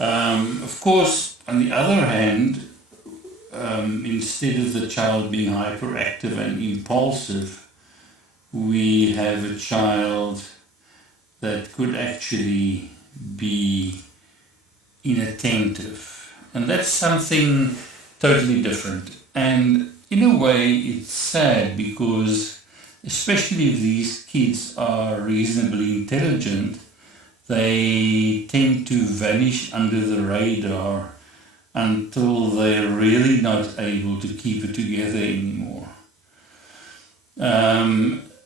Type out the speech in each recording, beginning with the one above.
Of course, on the other hand, instead of the child being hyperactive and impulsive, we have a child that could actually be inattentive. And that's something totally different. And in a way, it's sad because, especially if these kids are reasonably intelligent, they tend to vanish under the radar until they're really not able to keep it together anymore.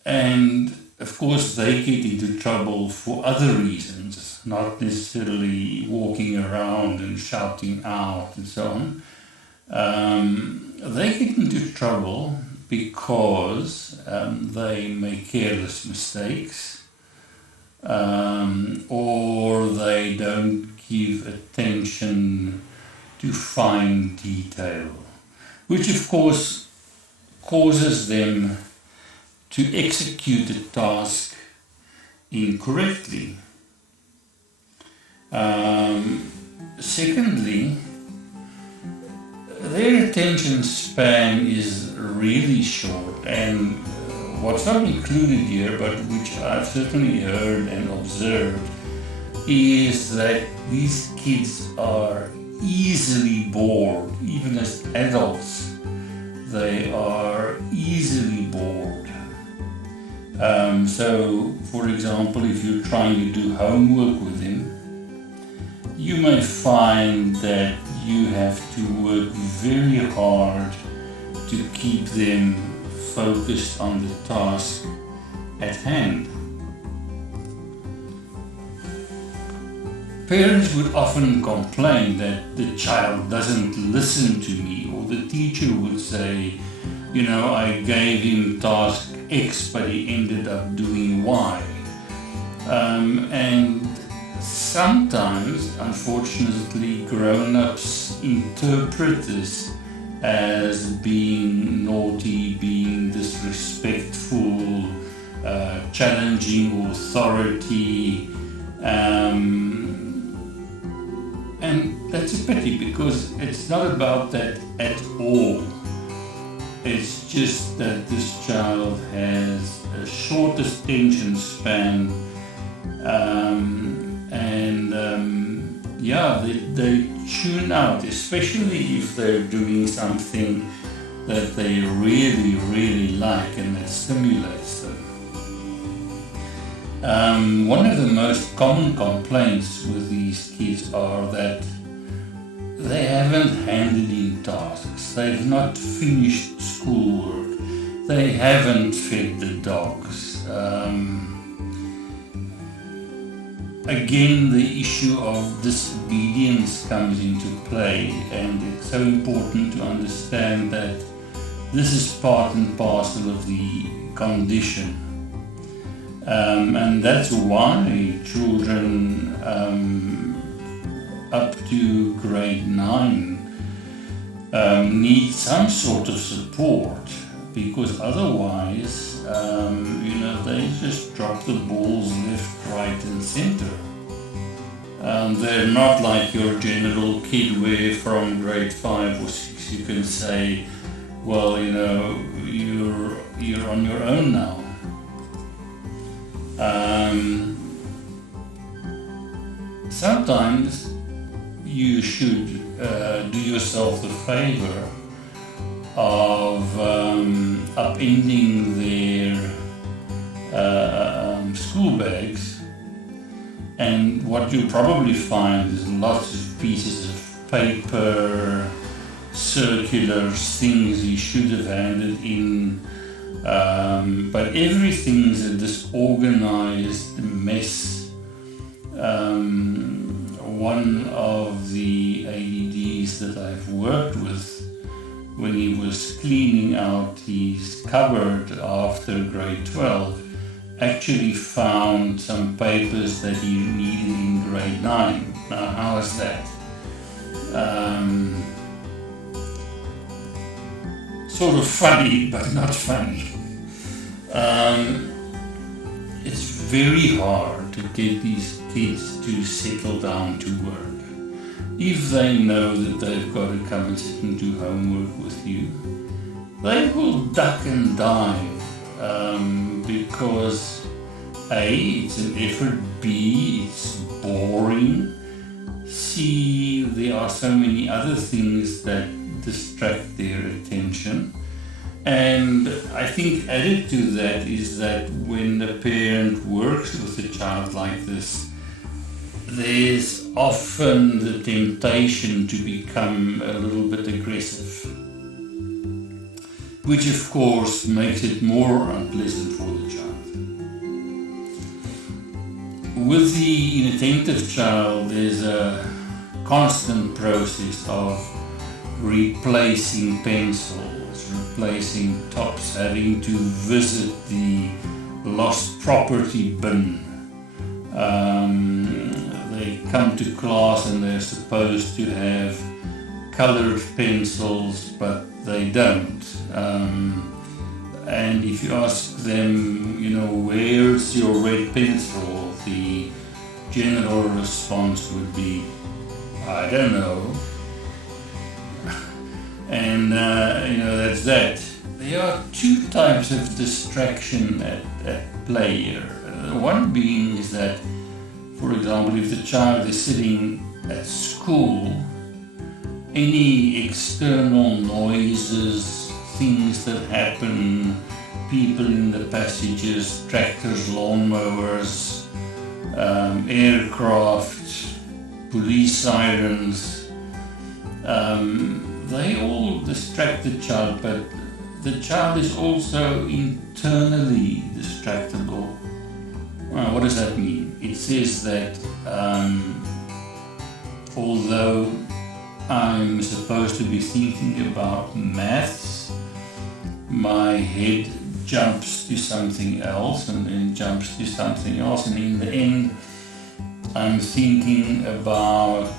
And of course they get into trouble for other reasons, not necessarily walking around and shouting out and so on. They get into trouble because they make careless mistakes, or they don't give attention to fine detail, which of course causes them to execute the task incorrectly. Secondly, their attention span is really short, and what's not included here, but which I've certainly heard and observed, is that these kids are easily bored. Even as adults, they are easily bored. So, for example, if you're trying to do homework with him, you may find that you have to work very hard to keep them focused on the task at hand. Parents would often complain that the child doesn't listen to me, or the teacher would say, you know, I gave him task X, but he ended up doing Y. And sometimes, unfortunately, grown-ups interpret this as being naughty, being disrespectful, challenging authority, and that's a pity because it's not about that at all. It's just that this child has a short attention span, they tune out, especially if they're doing something that they really, really like and that stimulates them. One of the most common complaints with these kids are that they haven't handed in tasks, they've not finished schoolwork, they haven't fed the dogs. Again, the issue of disobedience comes into play, and it's so important to understand that this is part and parcel of the condition. And that's why children up to grade 9 need some sort of support, because otherwise, they just drop the balls left, right and center. They're not like your general kid where from grade 5 or 6 you can say, well, you're on your own now. Sometimes you should do yourself the favor of upending their school bags, and what you'll probably find is lots of pieces of paper, circulars, things he should have handed in, but everything's a disorganized mess. One of the ADDs that I've worked with, when he was cleaning out his cupboard after grade 12, actually found some papers that he needed in grade 9. Now, how is that? Sort of funny, but not funny. It's very hard to get these kids to settle down to work. if they know that they've got to come and sit and do homework with you, they will duck and dive because A, it's an effort, B, it's boring, C, there are so many other things that distract their attention. And I think added to that is that when the parent works with a child like this, there's often the temptation to become a little bit aggressive, which of course makes it more unpleasant for the child. With the inattentive child, there's a constant process of replacing pencils, replacing tops, having to visit the lost property bin. They come to class and they're supposed to have colored pencils, but they don't. And if you ask them, where's your red pencil, the general response would be, I don't know. And, that's that. There are two types of distraction at play here. One being is that, for example, if the child is sitting at school, any external noises, things that happen, people in the passages, tractors, lawnmowers, aircraft, police sirens, they all distract the child, but the child is also internally distractible. What does that mean? It says that although I'm supposed to be thinking about maths, my head jumps to something else and then jumps to something else, and in the end I'm thinking about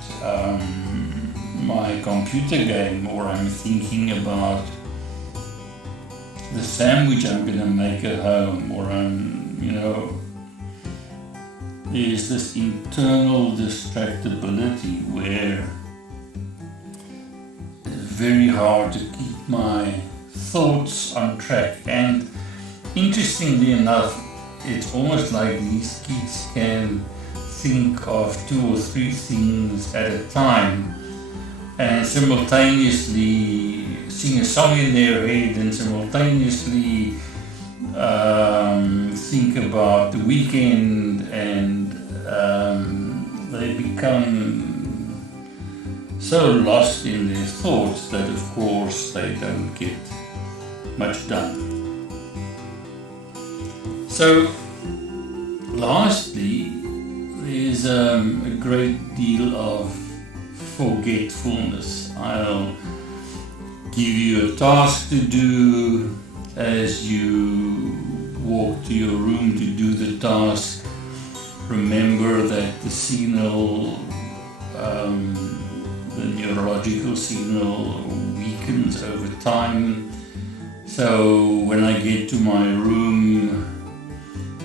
my computer game, or I'm thinking about the sandwich I'm going to make at home, or there's this internal distractibility where it's very hard to keep my thoughts on track. And interestingly enough, it's almost like these kids can think of 2 or 3 things at a time and simultaneously sing a song in their head and simultaneously think about the weekend, and they become so lost in their thoughts that of course they don't get much done. So lastly, there's a great deal of forgetfulness. I'll give you a task to do. As you walk to your room to do the task, remember that the signal, the neurological signal weakens over time. So when I get to my room,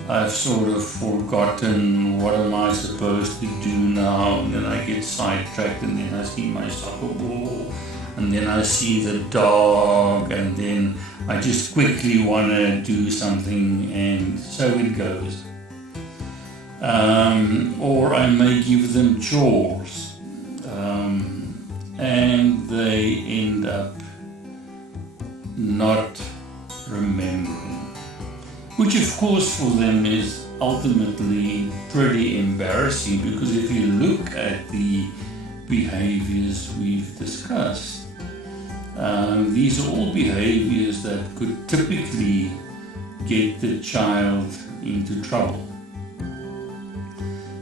I've sort of forgotten what am I supposed to do now, and then I get sidetracked, and then I see my soccer ball, and then I see the dog, and then I just quickly want to do something, and so it goes. Or I may give them chores, and they end up not remembering, which of course for them is ultimately pretty embarrassing, because if you look at the behaviors we've discussed, these are all behaviors that could typically get the child into trouble.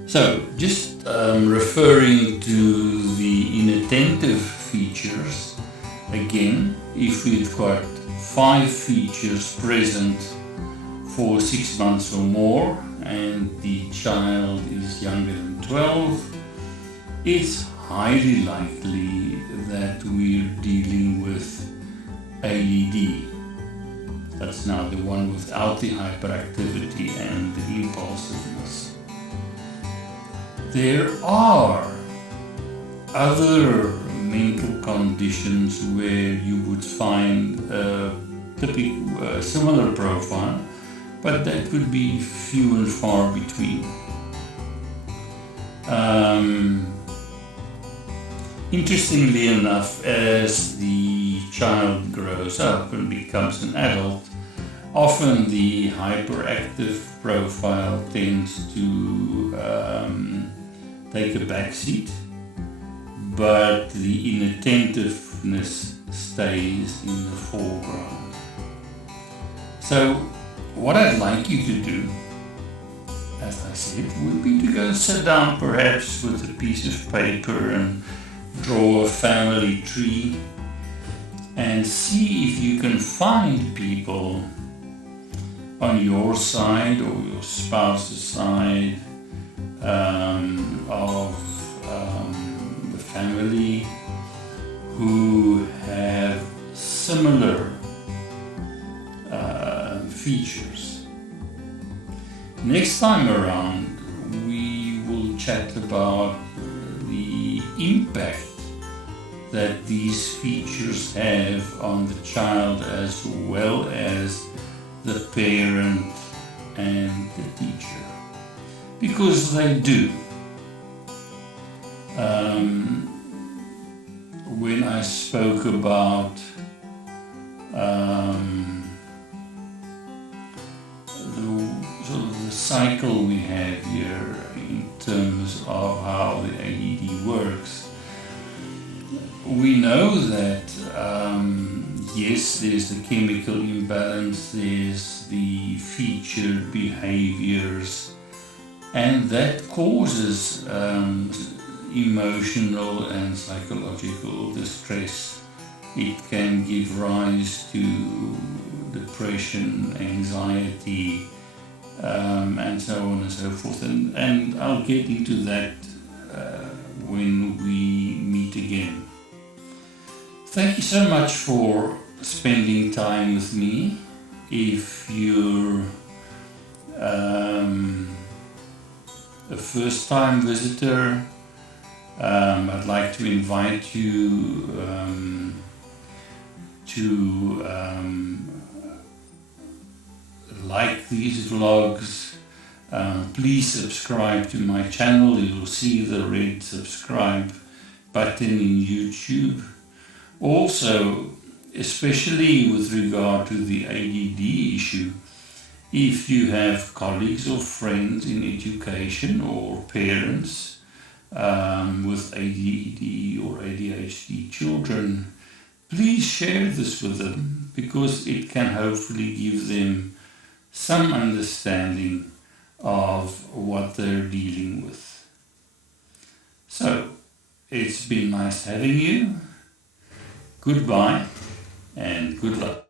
So, just referring to the inattentive features, again, if we've got 5 features present for 6 months or more, and the child is younger than 12, it's highly likely that we're dealing with ADD. That's now the one without the hyperactivity and the impulsiveness. There are other mental conditions where you would find a typical similar profile, but that would be few and far between. Interestingly enough, as the child grows up and becomes an adult, often the hyperactive profile tends to take a backseat, but the inattentiveness stays in the foreground. So what I'd like you to do, as I said, would be to go sit down perhaps with a piece of paper and draw a family tree and see if you can find people on your side or your spouse's side of the family who have similar features. Next time around, we will chat about the impact that these features have on the child as well as the parent and the teacher, because they do. When I spoke about the cycle we have here in terms of how the ADD works, we know that yes, there's the chemical imbalance, there's the featured behaviors, and that causes emotional and psychological distress. It can give rise to depression, anxiety, and so on and so forth. And I'll get into that when we meet again. Thank you so much for spending time with me. If you're a first-time visitor, I'd like to invite you to like these vlogs. Please subscribe to my channel. You'll see the red subscribe button in YouTube. Also, especially with regard to the ADD issue, if you have colleagues or friends in education or parents with ADD or ADHD children, please share this with them, because it can hopefully give them some understanding of what they're dealing with. So, it's been nice having you. Goodbye and good luck.